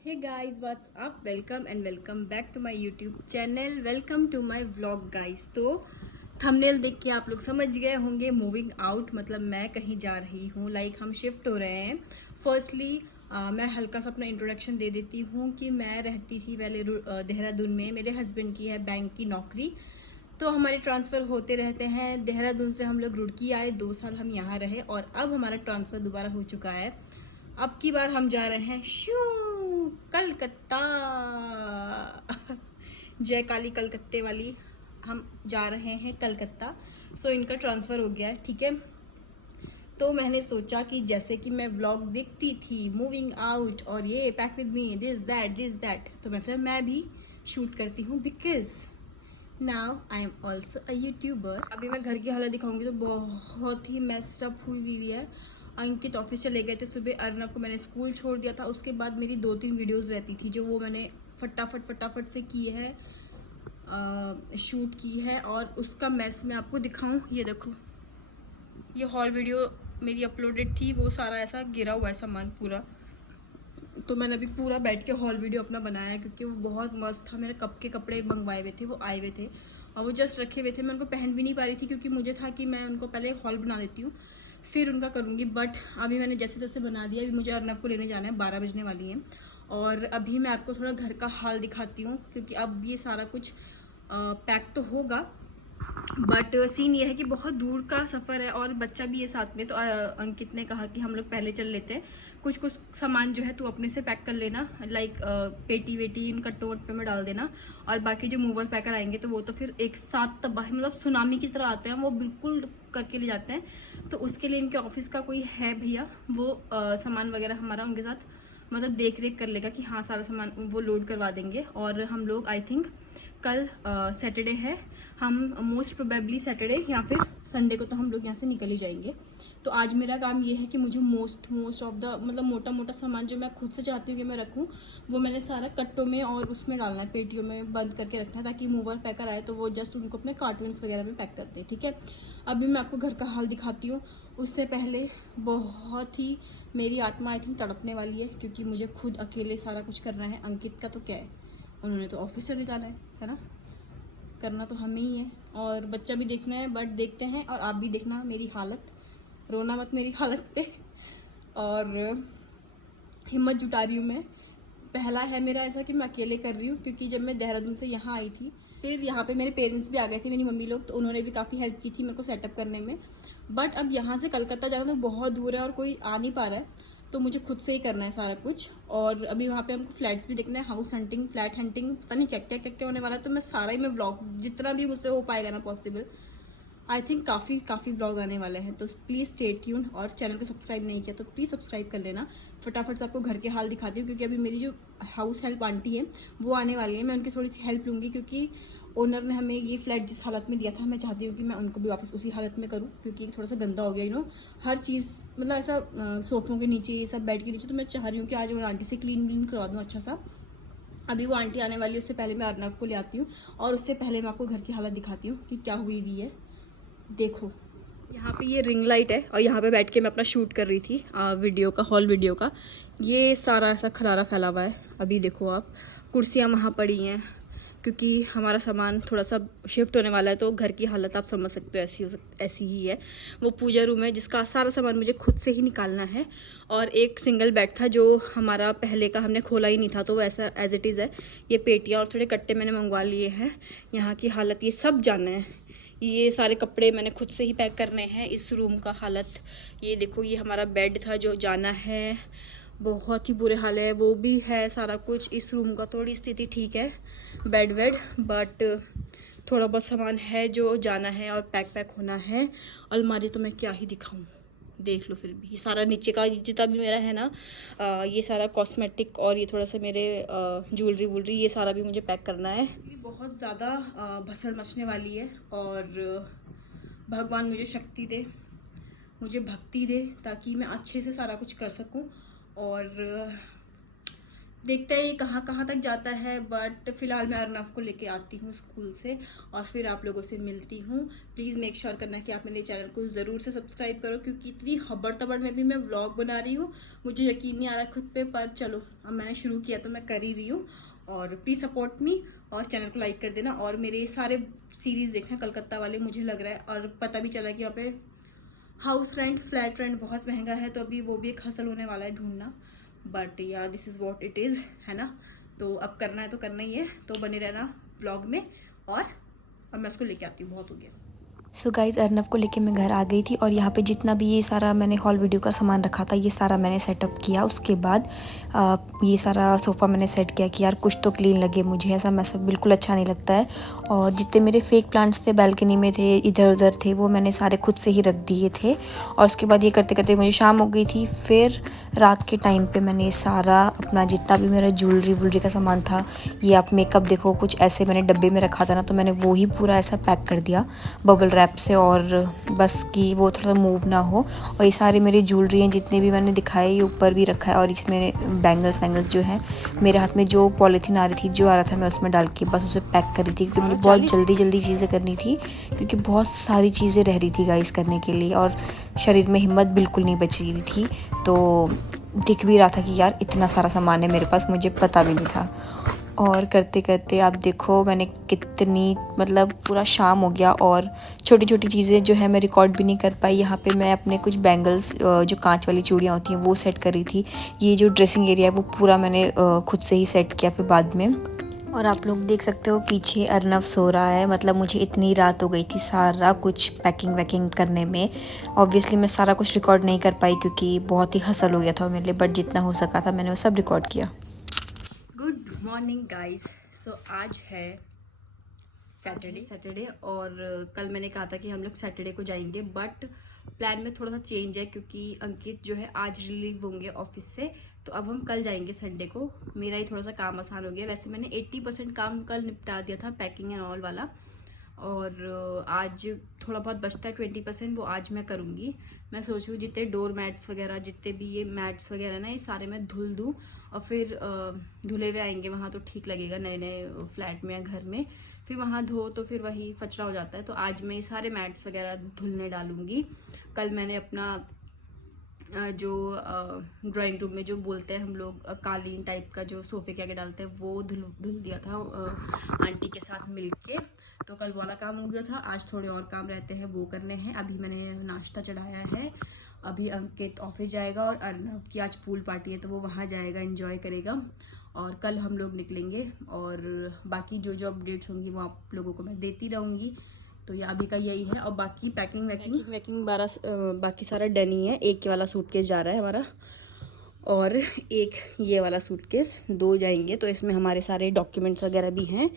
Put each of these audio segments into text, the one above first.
Hey guys what's up, welcome and welcome back to my YouTube channel. Welcome to my vlog guys. तो thumbnail देख के आप लोग समझ गए होंगे, मूविंग आउट मतलब मैं कहीं जा रही हूँ, हम शिफ्ट हो रहे हैं। फर्स्टली मैं हल्का सा अपना इंट्रोडक्शन दे देती हूँ कि मैं रहती थी पहले देहरादून में। मेरे हस्बैंड की है बैंक की नौकरी, तो हमारे ट्रांसफ़र होते रहते हैं। देहरादून से हम लोग रुड़की आए, 2 साल हम यहाँ रहे और अब हमारा ट्रांसफ़र दोबारा हो चुका है। अब की बार हम जा रहे हैं शू कलकत्ता। जय काली कलकत्ते वाली, हम जा रहे हैं कलकत्ता। सो इनका ट्रांसफ़र हो गया है, ठीक है। तो मैंने सोचा कि जैसे कि मैं व्लॉग देखती थी मूविंग आउट और ये pack with me this that, तो मैं भी शूट करती हूँ because now I am also a YouTuber. अभी मैं घर की हालत दिखाऊंगी तो बहुत ही मेस्ड अप हुई है। अंकित ऑफिस चले गए थे सुबह, अर्नव को मैंने स्कूल छोड़ दिया था। उसके बाद मेरी 2-3 वीडियोस रहती थी जो वो मैंने फटाफट से की है, शूट की है। और उसका मैस मैं आपको दिखाऊं, ये देखो, ये हॉल वीडियो मेरी अपलोडेड थी, वो सारा ऐसा गिरा हुआ है सामान पूरा। तो मैंने अभी पूरा बैठ के हॉल वीडियो अपना बनाया है क्योंकि वो बहुत मस्त था। मेरे कब के कपड़े मंगवाए हुए थे, वो आए हुए थे और वो जस्ट रखे हुए थे। मैं उनको पहन भी नहीं पा रही थी क्योंकि मुझे था कि मैं उनको पहले हॉल बना देती हूँ फिर उनका करूँगी। बट अभी मैंने जैसे तैसे बना दिया। अभी मुझे अर्नब को लेने जाना है, 12 बजने वाली है। और अभी मैं आपको थोड़ा घर का हाल दिखाती हूँ क्योंकि अब ये सारा कुछ पैक तो होगा, बट सीन ये है कि बहुत दूर का सफ़र है और बच्चा भी है साथ में। तो अंकित ने कहा कि हम लोग पहले चल लेते हैं, कुछ कुछ सामान जो है तू अपने से पैक कर लेना, पेटी वेटी इन कट्टों वट्टों में डाल देना। और बाकी जो मूवर पैकर आएंगे तो वो तो फिर एक साथ तबाही, मतलब सुनामी की तरह आते हैं, वो बिल्कुल करके ले जाते हैं। तो उसके लिए इनके ऑफिस का कोई है भैया, वो सामान वगैरह हमारा उनके साथ मतलब देख रेख कर लेगा कि हाँ सारा सामान वो लोड करवा देंगे। और हम लोग आई थिंक कल सैटरडे है, हम मोस्ट प्रोबेबली सैटरडे या फिर संडे को तो हम लोग यहाँ से निकल ही जाएंगे। तो आज मेरा काम ये है कि मुझे मोस्ट ऑफ द मतलब मोटा मोटा सामान जो मैं खुद से चाहती हूँ कि मैं रखूँ, वो मैंने सारा कट्टों में और उसमें डालना है, पेटियों में बंद करके रखना है, ताकि मूवर पैकर आए तो वो जस्ट उनको अपने कार्टून्स वगैरह में पैक करते हैं, ठीक है। अभी मैं आपको घर का हाल दिखाती हूँ। उससे पहले बहुत ही मेरी आत्मा आई थिंक तड़पने वाली है क्योंकि मुझे खुद अकेले सारा कुछ करना है। अंकित का तो क्या है, उन्होंने तो ऑफिस चले जाना है ना, करना तो हमें ही है और बच्चा भी देखना है। बट देखते हैं, और आप भी देखना मेरी हालत, रोना मत मेरी हालत पे। और हिम्मत जुटा रही हूँ मैं। पहला है मेरा ऐसा कि मैं अकेले कर रही हूँ क्योंकि जब मैं देहरादून से यहाँ आई थी, फिर यहाँ पे मेरे पेरेंट्स भी आ गए थे, मेरी मम्मी लोग, तो उन्होंने भी काफ़ी हेल्प की थी मेरे को सेटअप करने में। बट अब यहाँ से कलकत्ता जाना तो बहुत दूर है और कोई आ नहीं पा रहा है, तो मुझे खुद से ही करना है सारा कुछ। और अभी वहाँ पे हमको फ्लैट्स भी देखना है, हाउस हंटिंग, फ्लैट हंटिंग, पता नहीं क्या क्या होने वाला है। तो मैं सारा ही मैं व्लॉग जितना भी मुझसे हो पाएगा ना पॉसिबल, आई थिंक काफ़ी व्लॉग आने वाले हैं। तो प्लीज़ स्टे ट्यून, और चैनल को सब्सक्राइब नहीं किया तो प्लीज़ सब्सक्राइब कर लेना। फटाफट से आपको घर के हाल दिखाती हूँ क्योंकि अभी मेरी जो हाउस हेल्प आंटी है वो आने वाली है। मैं उनकी थोड़ी सी हेल्प लूँगी क्योंकि ओनर ने हमें ये फ्लैट जिस हालत में दिया था, मैं चाहती हूँ कि मैं उनको भी वापस उसी हालत में करूँ क्योंकि थोड़ा सा गंदा हो गया हर चीज़, मतलब ऐसा सोफों के नीचे, ये सब बेड के नीचे। तो मैं चाह रही हूँ कि आज मैं आंटी से क्लीन करवा दूँ अच्छा सा। अभी वो आंटी आने वाली है, उससे पहले मैं अर्नव को ले आती हूँ और उससे पहले मैं आपको घर की हालत दिखाती हूँ कि क्या हुई हुई है। देखो, यहाँ पे ये रिंग लाइट है और यहाँ पे बैठ के मैं अपना शूट कर रही थी वीडियो का, हॉल वीडियो का। ये सारा ऐसा खलारा फैला हुआ है। अभी देखो आप, कुर्सियाँ वहाँ पड़ी हैं क्योंकि हमारा सामान थोड़ा सा शिफ्ट होने वाला है, तो घर की हालत आप समझ सकते हो, ऐसी ही है। वो पूजा रूम है जिसका सारा सामान मुझे खुद से ही निकालना है। और एक सिंगल बेड था जो हमारा पहले का, हमने खोला ही नहीं था, तो वो ऐसा एज इट इज़ है। ये पेटियाँ और थोड़े कट्टे मैंने मंगवा लिए हैं। यहाँ की हालत ये सब जानना है। ये सारे कपड़े मैंने खुद से ही पैक करने हैं। इस रूम का हालत ये देखो, ये हमारा बेड था जो जाना है, बहुत ही बुरे हाल है। वो भी है सारा कुछ। इस रूम का थोड़ी स्थिति ठीक है, बेड वेड, बट थोड़ा बहुत सामान है जो जाना है और पैक होना है। अलमारी तो मैं क्या ही दिखाऊं, देख लो। फिर भी ये सारा नीचे का जितना भी मेरा है ना, ये सारा कॉस्मेटिक और ये थोड़ा सा मेरे ज्वेलरी वुलरी, ये सारा भी मुझे पैक करना है। बहुत ज़्यादा भसड़ मचने वाली है और भगवान मुझे शक्ति दे, मुझे भक्ति दे ताकि मैं अच्छे से सारा कुछ कर सकूं। और देखते हैं ये कहाँ कहाँ तक जाता है, बट फिलहाल मैं अर्नव को लेके आती हूँ स्कूल से और फिर आप लोगों से मिलती हूँ। प्लीज़ मेक श्योर करना कि आप मेरे चैनल को ज़रूर से सब्सक्राइब करो, क्योंकि इतनी हबड़ तबड़ में भी मैं व्लॉग बना रही हूँ, मुझे यकीन नहीं आ रहा खुद पे, पर चलो अब मैंने शुरू किया तो मैं कर ही रही हूँ। और प्लीज़ सपोर्ट मी और चैनल को लाइक कर देना और मेरे सारे सीरीज़ देखना कलकत्ता वाले। मुझे लग रहा है और पता भी चला कि यहाँ पे हाउस रेंट, फ्लैट रेंट बहुत महंगा है, तो अभी वो भी एक हसल होने वाला है ढूंढना। बट या this is what it is, है ना। तो अब करना है तो करना ही है, तो बने रहना व्लॉग में। और अब मैं उसको लेके आती हूँ, बहुत हो गया। सो गाइज़ अर्नव को लेके मैं घर आ गई थी और यहाँ पे जितना भी ये सारा मैंने हॉल वीडियो का सामान रखा था ये सारा मैंने सेटअप किया। उसके बाद ये सारा सोफ़ा मैंने सेट किया कि यार कुछ तो क्लीन लगे, मुझे ऐसा मैस बिल्कुल अच्छा नहीं लगता है। और जितने मेरे फेक प्लांट्स थे बैल्कनी में थे, इधर उधर थे, वो मैंने सारे खुद से ही रख दिए थे। और उसके बाद ये करते करते मुझे शाम हो गई थी। फिर रात के टाइम पे मैंने सारा अपना जितना भी मेरा ज्वेलरी का सामान था, ये आप मेकअप देखो कुछ ऐसे मैंने डब्बे में रखा था ना, तो मैंने वो ही पूरा ऐसा पैक कर दिया बबल रैप से, और बस कि वो थोड़ा मूव ना हो। और ये सारे मेरी ज्वेलरी हैं जितने भी मैंने दिखाए, ये ऊपर भी रखा है। और इसमें बैंगल्स जो हैं, मेरे हाथ में जो पॉलीथीन आ रही थी, जो आ रहा था, मैं उसमें डाल के बस उसे पैक करी थी, क्योंकि मुझे बहुत जल्दी चीज़ें करनी थी, क्योंकि बहुत सारी चीज़ें रह रही थी गाइस करने के लिए और शरीर में हिम्मत बिल्कुल नहीं बच रही थी। तो दिख भी रहा था कि यार इतना सारा सामान है मेरे पास, मुझे पता भी नहीं था। और करते करते आप देखो मैंने कितनी मतलब पूरा शाम हो गया और छोटी छोटी चीज़ें जो है मैं रिकॉर्ड भी नहीं कर पाई। यहाँ पे मैं अपने कुछ बैंगल्स जो कांच वाली चूड़ियाँ होती हैं वो सेट कर रही थी। ये जो ड्रेसिंग एरिया है वो पूरा मैंने खुद से ही सेट किया फिर बाद में। और आप लोग देख सकते हो पीछे अर्नव सो रहा है। मतलब मुझे इतनी रात हो गई थी सारा कुछ पैकिंग वैकिंग करने में। ऑब्वियसली मैं सारा कुछ रिकॉर्ड नहीं कर पाई क्योंकि बहुत ही हसल हो गया था मेरे लिए, बट जितना हो सका था मैंने वो सब रिकॉर्ड किया। Good morning guys. सो आज है सैटरडे और कल मैंने कहा था कि हम लोग सैटरडे को जाएंगे, बट प्लान में थोड़ा सा चेंज है क्योंकि अंकित जो है आज रिलीव होंगे ऑफिस से, तो अब हम कल जाएंगे संडे को। मेरा ही थोड़ा सा काम आसान हो गया। वैसे मैंने 80% काम कल निपटा दिया था, पैकिंग एंड ऑल वाला, और आज थोड़ा बहुत बचता है 20%, वो आज मैं करूँगी। मैं सोच रही हूँ जितने डोर मैट्स वगैरह, जितने भी ये मैट्स वगैरह ना, ये सारे मैं धुल दूँ और फिर धुले हुए आएंगे वहाँ, तो ठीक लगेगा नए नए फ्लैट में या घर में। फिर वहाँ धो तो फिर वही फचरा हो जाता है, तो आज मैं ये सारे मैट्स वगैरह धुलने डालूंगी। कल मैंने अपना जो ड्राइंग रूम में जो बोलते हैं हम लोग कालीन टाइप का जो सोफे के आगे डालते हैं, वो धुल दिया था आंटी के साथ मिलके। तो कल वाला काम हो गया था, आज थोड़े और काम रहते हैं वो करने हैं। अभी मैंने नाश्ता चढ़ाया है। अभी अंकित ऑफिस जाएगा और अर्नव की आज पूल पार्टी है तो वो वहाँ जाएगा, एंजॉय करेगा। और कल हम लोग निकलेंगे और बाकी जो जो अपडेट्स होंगी वो आप लोगों को मैं देती रहूँगी। तो ये अभी का यही है। और बाकी पैकिंग वैकिंग बाकी सारा डन ही है। एक वाला सूटकेस जा रहा है हमारा और एक ये वाला सूटकेस, दो जाएंगे। तो इसमें हमारे सारे डॉक्यूमेंट्स वगैरह भी हैं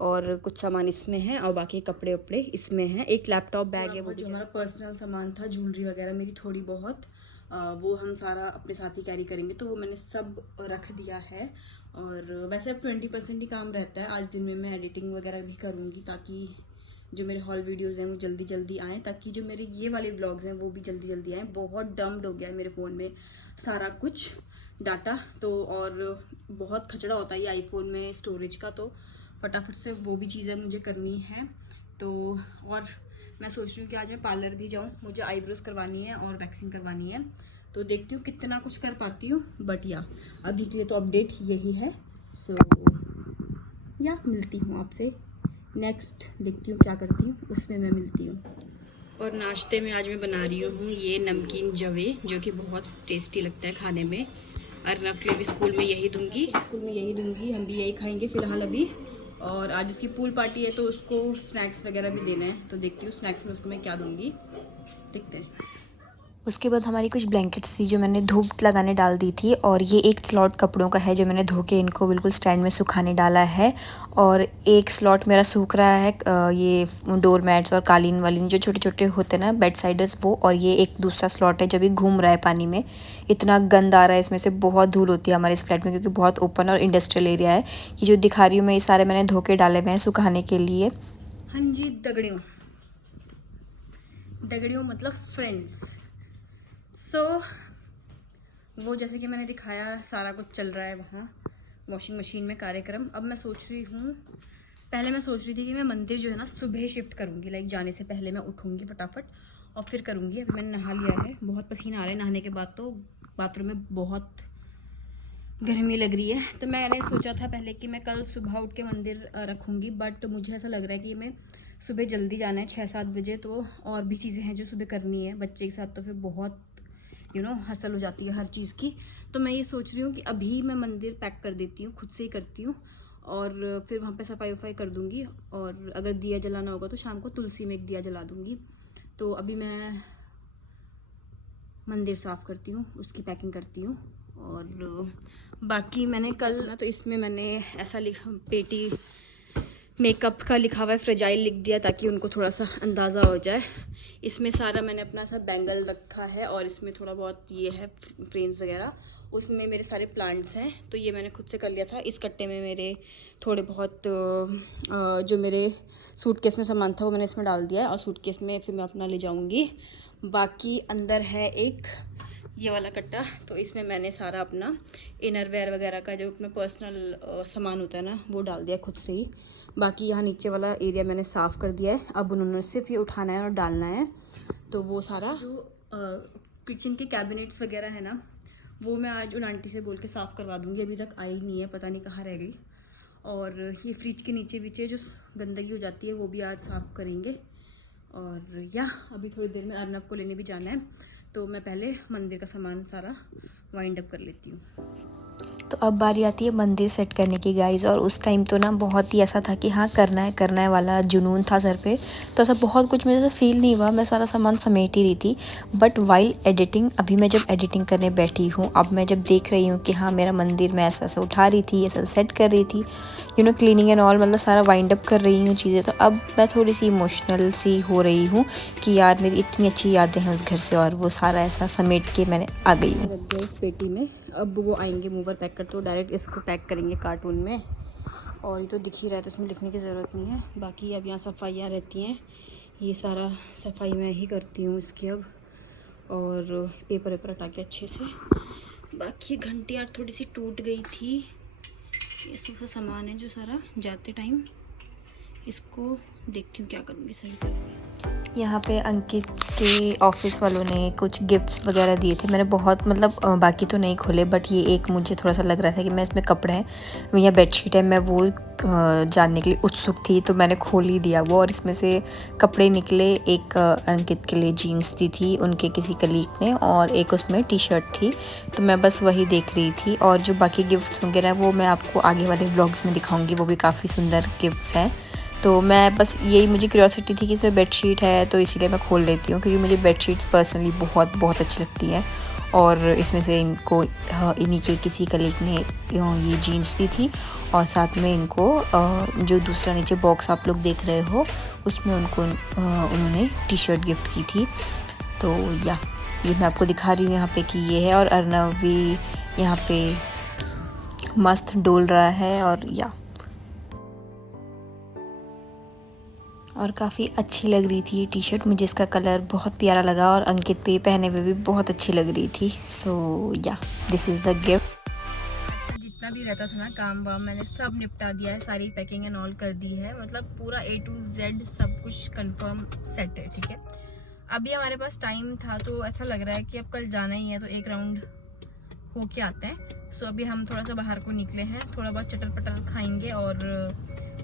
और कुछ सामान इसमें है और बाकी कपड़े वपड़े इसमें हैं। एक लैपटॉप बैग है, वो जो हमारा पर्सनल सामान था, ज्वेलरी वगैरह मेरी थोड़ी बहुत, वो हम सारा अपने साथ ही कैरी करेंगे, तो वो मैंने सब रख दिया है। और वैसे अब 20% ही काम रहता है। आज दिन में मैं एडिटिंग वगैरह भी करूँगी ताकि जो मेरे हॉल वीडियोज़ हैं वो जल्दी जल्दी आएँ, ताकि जो मेरे ये वाले व्लॉग्स हैं वो भी जल्दी जल्दी आएँ। बहुत डम्प्ड हो गया है मेरे फ़ोन में सारा कुछ डाटा, तो और बहुत खचड़ा होता है ये आईफोन में स्टोरेज का, तो फटाफट से वो भी चीज़ें मुझे करनी है। तो और मैं सोच रही हूँ कि आज मैं पार्लर भी जाऊँ, मुझे आईब्रोज करवानी है और वैक्सिंग करवानी है, तो देखती हूँ कितना कुछ कर पाती हूँ। बट या अभी के लिए तो अपडेट यही है। सो या मिलती हूँ आपसे नेक्स्ट, देखती हूँ क्या करती हूँ, उसमें मैं मिलती हूँ। और नाश्ते में आज मैं बना रही हूँ ये नमकीन जवे, जो कि बहुत टेस्टी लगता है खाने में। अर्नव के लिए भी स्कूल में यही दूंगी, हम भी यही खाएंगे फिलहाल अभी। और आज उसकी पूल पार्टी है तो उसको स्नैक्स वगैरह भी देना है, तो देखती हूँ स्नैक्स में उसको मैं क्या दूंगी, देखते हैं। उसके बाद हमारी कुछ ब्लैंकेट्स थी जो मैंने धूप लगाने डाल दी थी, और ये एक स्लॉट कपड़ों का है जो मैंने धो के इनको बिल्कुल स्टैंड में सुखाने डाला है। और एक स्लॉट मेरा सूख रहा है ये डोर मैट्स और कालीन वालीन जो छोटे छोटे होते हैं ना बेड साइडर्स, वो। और ये एक दूसरा स्लॉट है जो भी घूम रहा है पानी में। इतना गंद आ रहा है इसमें से, बहुत धूल होती है हमारे इस फ्लैट में क्योंकि बहुत ओपन और इंडस्ट्रियल एरिया है। ये जो दिखा रही हूँ मैं ये सारे मैंने धो के डाले हुए हैं सुखाने के लिए। हाँ जी, दगड़ियों मतलब फ्रेंड्स। सो वो जैसे कि मैंने दिखाया सारा कुछ चल रहा है वहाँ, वॉशिंग मशीन में कार्यक्रम। अब मैं सोच रही हूँ, पहले मैं सोच रही थी कि मैं मंदिर जो है ना सुबह शिफ्ट करूँगी, लाइक जाने से पहले मैं उठूँगी फटाफट और फिर करूँगी। अभी मैंने नहा लिया है, बहुत पसीना आ रहा है नहाने के बाद, तो बाथरूम में बहुत गर्मी लग रही है। तो मैंने सोचा था पहले कि मैं कल सुबह उठ के मंदिर रखूँगी, बट मुझे ऐसा लग रहा है कि मैं सुबह जल्दी जाना है 6-7 बजे, तो और भी चीज़ें हैं जो सुबह करनी है बच्चे के साथ, तो फिर बहुत हसल हो जाती है हर चीज़ की। तो मैं ये सोच रही हूँ कि अभी मैं मंदिर पैक कर देती हूँ, खुद से ही करती हूँ, और फिर वहाँ पे सफाई वफाई कर दूँगी, और अगर दिया जलाना होगा तो शाम को तुलसी में एक दिया जला दूँगी। तो अभी मैं मंदिर साफ़ करती हूँ, उसकी पैकिंग करती हूँ। और बाकी मैंने कल ना, तो इसमें मैंने ऐसा लिखा, पेटी मेकअप का लिखा हुआ है, फ्रेजाइल लिख दिया ताकि उनको थोड़ा सा अंदाज़ा हो जाए। इसमें सारा मैंने अपना सा बैंगल रखा है, और इसमें थोड़ा बहुत ये है फ्रेम्स वगैरह, उसमें मेरे सारे प्लांट्स हैं, तो ये मैंने खुद से कर लिया था। इस कट्टे में मेरे थोड़े बहुत जो मेरे सूटकेस में सामान था वो मैंने इसमें डाल दिया है, और सूटकेस में फिर मैं अपना ले जाऊँगी। बाकी अंदर है एक ये वाला कट्टा, तो इसमें मैंने सारा अपना इनर वेयर वगैरह का जो अपना पर्सनल सामान होता है ना वो डाल दिया खुद से ही। बाकी यहाँ नीचे वाला एरिया मैंने साफ़ कर दिया है, अब उन्होंने सिर्फ ये उठाना है और डालना है। तो वो सारा जो किचन के कैबिनेट्स वगैरह है ना, वो मैं आज उन आंटी से बोल के साफ़ करवा दूँगी, अभी तक आई नहीं है, पता नहीं कहाँ रह गई। और ये फ्रिज के नीचे जो गंदगी हो जाती है वो भी आज साफ़ करेंगे। और या अभी थोड़ी देर में अर्नब को लेने भी जाना है, तो मैं पहले मंदिर का सामान सारा वाइंड अप कर लेती हूँ। तो अब बारी आती है मंदिर सेट करने की गाइस, और उस टाइम तो ना बहुत ही ऐसा था कि हाँ करना है वाला जुनून था सर पे, तो ऐसा बहुत कुछ मुझे फील नहीं हुआ, मैं सारा सामान समेट ही रही थी। बट वाइल एडिटिंग, अभी मैं जब एडिटिंग करने बैठी हूँ, अब मैं जब देख रही हूँ कि हाँ मेरा मंदिर मैं ऐसा उठा रही थी, ऐसा सेट कर रही थी, क्लीनिंग एंड ऑल, मतलब सारा वाइंड अप कर रही हूँ चीज़ें, तो अब मैं थोड़ी सी इमोशनल सी हो रही हूँ कि यार मेरी इतनी अच्छी यादें हैं उस घर से, और वो सारा ऐसा समेट के मैंने आ गई हूँ। रख दिया इस पेटी में, अब वो आएंगे मूवर पैक कर, तो डायरेक्ट इसको पैक करेंगे कार्टून में, और ये तो दिख ही रहा है तो इसमें लिखने की ज़रूरत नहीं है। बाकी अब यहाँ सफाइयाँ रहती हैं, ये सारा सफाई मैं ही करती हूँ इसकी अब, और पेपर वेपर हटा के अच्छे से। बाकी घंटी यार थोड़ी सी टूट गई थी, ये सब सा सामान है जो सारा जाते टाइम, इसको देखती हूँ क्या करूँगी, सही करूँगी। यहाँ पे अंकित के ऑफिस वालों ने कुछ गिफ्ट्स वगैरह दिए थे, मैंने बहुत मतलब बाकी तो नहीं खोले, बट ये एक मुझे थोड़ा सा लग रहा था कि मैं इसमें कपड़े हैं या बेडशीट है, मैं वो जानने के लिए उत्सुक थी, तो मैंने खोल ही दिया वो, और इसमें से कपड़े निकले। एक अंकित के लिए जीन्स दी थी उनके किसी कलीग ने, और एक उसमें टी शर्ट थी, तो मैं बस वही देख रही थी। और जो बाकी गिफ्ट्स वगैरह वो मैं आपको आगे वाले व्लॉग्स में दिखाऊँगी, वो भी काफ़ी सुंदर गिफ्ट्स हैं। तो मैं बस यही मुझे क्यूरियोसिटी थी कि इसमें बेडशीट है, तो इसीलिए मैं खोल लेती हूँ, क्योंकि मुझे बेडशीट्स पर्सनली बहुत बहुत अच्छी लगती हैं। और इसमें से इनको इन्हीं के किसी कलीग ने ये जीन्स दी थी, और साथ में इनको जो दूसरा नीचे बॉक्स आप लोग देख रहे हो उसमें उनको उन्होंने टी शर्ट गिफ्ट की थी। तो या ये मैं आपको दिखा रही हूँ यहाँ पे कि ये है, और अर्नव भी यहाँ पे मस्त डोल रहा है, और काफ़ी अच्छी लग रही थी ये टी शर्ट, मुझे इसका कलर बहुत प्यारा लगा, और अंकित पे पहने हुए भी बहुत अच्छी लग रही थी। सो या दिस इज़ द गिफ्ट। जितना भी रहता था ना काम वाम मैंने सब निपटा दिया है, सारी पैकिंग एंड ऑल कर दी है, मतलब पूरा A to Z सब कुछ कंफर्म सेट है, ठीक है। अभी हमारे पास टाइम था, तो ऐसा लग रहा है कि अब कल जाना ही है, तो एक राउंड होके आते हैं। सो अभी हम थोड़ा सा बाहर को निकले हैं, थोड़ा बहुत चटर पटर खाएंगे और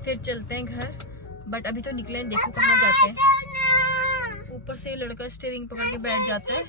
फिर चलते हैं घर। बट अभी तो निकले हैं, देखो कहाँ जाते हैं। ऊपर से लड़का स्टीयरिंग पकड़ के बैठ जाता है।